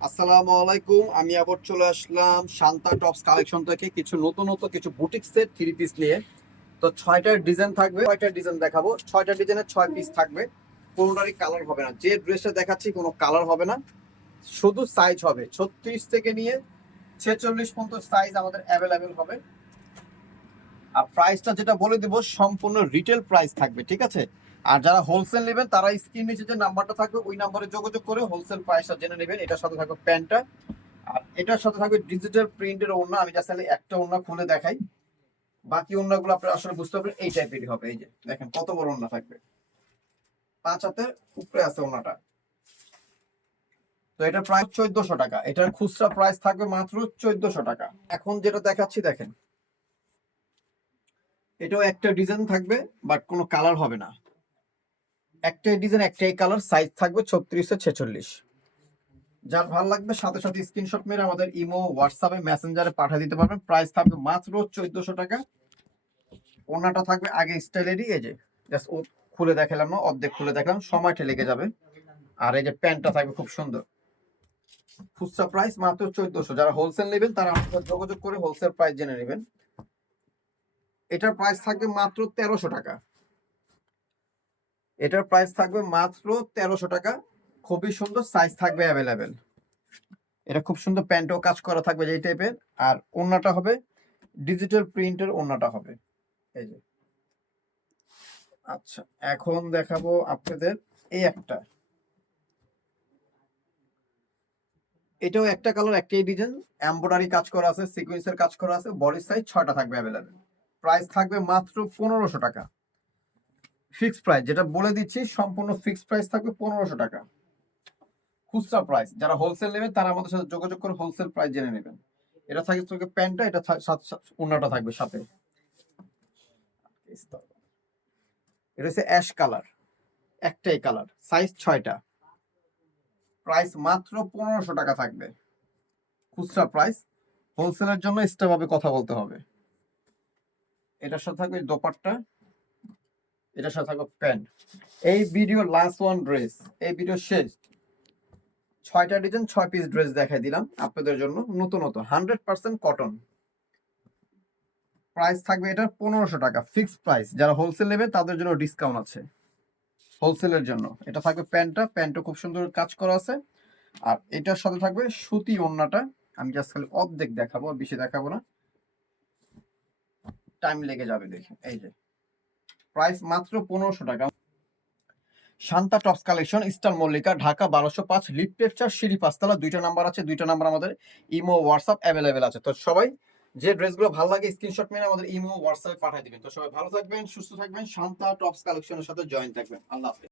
আসসালামু আলাইকুম। আমি আবার চলে আসলাম শান্তা টপস কালেকশন থেকে কিছু নতুন কিছু বুটিক সেট থ্রি পিস নিয়ে। তো 6টার ডিজাইন থাকবে, 6টার ডিজাইন দেখাবো। 6টা ডিজাইনের 6 পিস থাকবে, কোনোটারই কালার হবে না। যে ড্রেসটা দেখাচ্ছি কোনো কালার হবে না, শুধু সাইজ হবে 36 থেকে নিয়ে 46 পর্যন্ত সাইজ আমাদের অ্যাভেলেবেল হবে। আর প্রাইসটা যেটা বলে দেবো সম্পূর্ণ রিটেল প্রাইস থাকবে, ঠিক আছে? আর যারা হোলসেল নেবেন তারা স্ক্রিন নিচে যে নাম্বারটা থাকবে ওই নাম্বারে যোগাযোগ করে হোলসেল প্রাইসটা জেনে নেবেন। এটার সাথে থাকবে প্যান্টটা, আর এটার সাথে থাকবে ডিজিটাল প্রিন্টের ওড়না। আমি জাস্ট একটা ওড়না খুলে দেখাই, বাকি ওড়নাগুলো আপনারা আসলে বুঝতে পারবেন এই টাইপেরই হবে। এই যে দেখেন কত বড় ওড়না থাকবে, 5 হাতের উপরে আছে ওড়নাটা। তো এটা প্রাইস 1400 টাকা, এটার খুচরা প্রাইস থাকবে মাত্র 1400 টাকা। এখন যেটা দেখাচ্ছি দেখেন, এটাও একটা ডিজাইন থাকবে বাট কোনো কালার হবে না। একটাই ডিজাইন একটাই কালার, সাইজ থাকবে 36 46। যার ভালো লাগবে সাথে সাথে স্ক্রিনশট মেরে আমাদের ইমো হোয়াটসঅ্যাপে মেসেঞ্জারে পাঠিয়ে দিতে পারবেন। প্রাইস থাকবে মাত্র 1400 টাকা। ওনাটা থাকবে আগে স্টাইলেরই, এই যে জাস্ট ও খুলে দেখালাম না, অর্ধেক খুলে দেখালাম, সময়টা লেগে যাবে। আর এই যে প্যান্টটা থাকবে খুব সুন্দর। খুচরা প্রাইস মাত্র 1400। যারা হোলসেল নেবেন তারা আমাদের যোগাযোগ করে হোলসেল প্রাইস জেনে নেবেন। এটার প্রাইস থাকবে মাত্র 1300 টাকা। এটার প্রাইস থাকবে মাত্র 1300 টাকা। খুবই সুন্দর, সাইজ থাকবে অ্যাভেলেবেল। এটা খুব সুন্দর, প্যান্টও কাজ করা থাকবে এই টাইপের। আর ওড়নাটা হবে ডিজিটাল প্রিন্টের ওড়নাটা হবে, এই যে। আচ্ছা, এখন দেখাবো আপনাদের এই একটা। এটাও একটা কালার একটাই ডিজাইন, এমব্রয়ডারি কাজ করা আছে, সিকোয়েন্সের কাজ করা আছে, বডি সাইজ 6টা থাকবে অ্যাভেলেবেল। প্রাইস থাকবে মাত্র 1500 টাকা। ফিক্স প্রাইস যেটা বলে দিচ্ছি, সম্পূর্ণ ফিক্স প্রাইস থাকবে 1500 টাকা খুচরা প্রাইস। যারা হোলসেল নেবেন তারা আমাদের সাথে যোগাযোগ করে হোলসেল প্রাইস জেনে নেবেন। এটা থাকবে প্যান্টটা, এটা ওড়নাটা থাকবে সাথে। এটা হচ্ছে অ্যাশ কালার, একটাই কালার, সাইজ 6টা। প্রাইস মাত্র 1500 টাকা থাকবে খুচরা প্রাইস। হোলসেলের জন্য এক্সট্রা ভাবে কথা বলতে হবে। এটার সাথে থাকবে দোপাট্টা, এটার সাথে থাকবে প্যান্ট। এই ভিডিও লাস্ট ওয়ান ড্রেস, এই ভিডিও শেষ। 6টা ডিজাইন 6 পিস ড্রেস দেখাই দিলাম আপনাদের জন্য, নতুন 100% কটন। প্রাইস থাকবে এটার 1500 টাকা ফিক্সড প্রাইস। যারা হোলসেল নেবে তাদের জন্য ডিসকাউন্ট আছে হোলসেলের জন্য। এটা থাকবে প্যান্টটা, প্যান্টও খুব সুন্দর কাজ করা আছে। আর এটার সাথে থাকবে সুতি ওড়নাটা। আমি জাস্ট খালি অর্ধেক দেখাবো, বেশি দেখাবো না, টাইম লেগে যাবে দেখে। এই যে প্রাইস মাত্র 1500 টাকা। Shanta tops collection, eastern Mallika, Dhaka 1205, লিফটের 4, সিঁড়ি 5তলা। দুইটা নাম্বার আছে, দুইটা নাম্বার আমাদের ইমো হোয়াটসঅ্যাপ অ্যাভেলেবেল আছে। তো সবাই যে ড্রেসগুলো ভালো লাগে স্ক্রিনশট মেরে আমাদের ইমো হোয়াটসঅ্যাপে পাঠিয়ে দিবেন। তো সবাই ভালো থাকবেন, সুস্থ থাকবেন, শান্তা টপস কালেকশনের সাথে জয়েন থাকবেন। আল্লাহ হাফেজ।